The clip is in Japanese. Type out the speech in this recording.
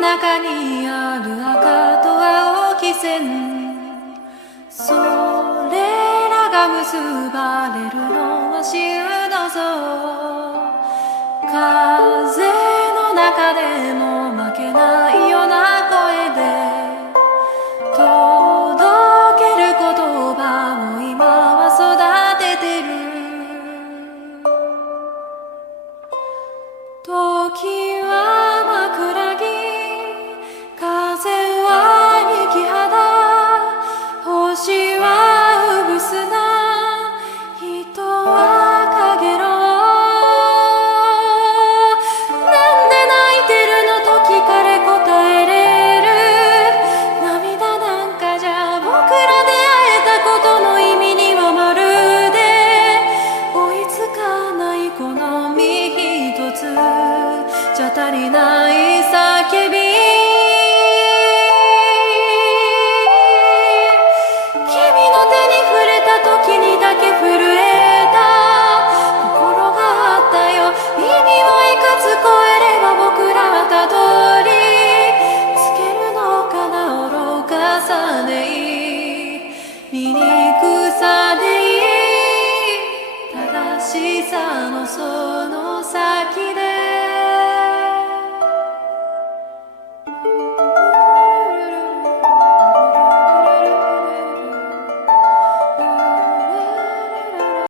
中にある赤と青き線、それらが結ばれるのは死の像。風の中でも負けないような声で届ける言葉を今は育ててる。時は枕木、風は生き肌、星はうぐすな、人はかげろう。なんで泣いてるのと聞かれ答えれる。涙なんかじゃ僕ら出会えたことの意味にはまるで追いつかないこの身一つじゃ足りない叫び。君の手に触れた時にだけ震えた心があったよ。意味をいくつ超えれば僕らたどり着けるのかな。愚かさでいい、醜さでいい、正しさのその先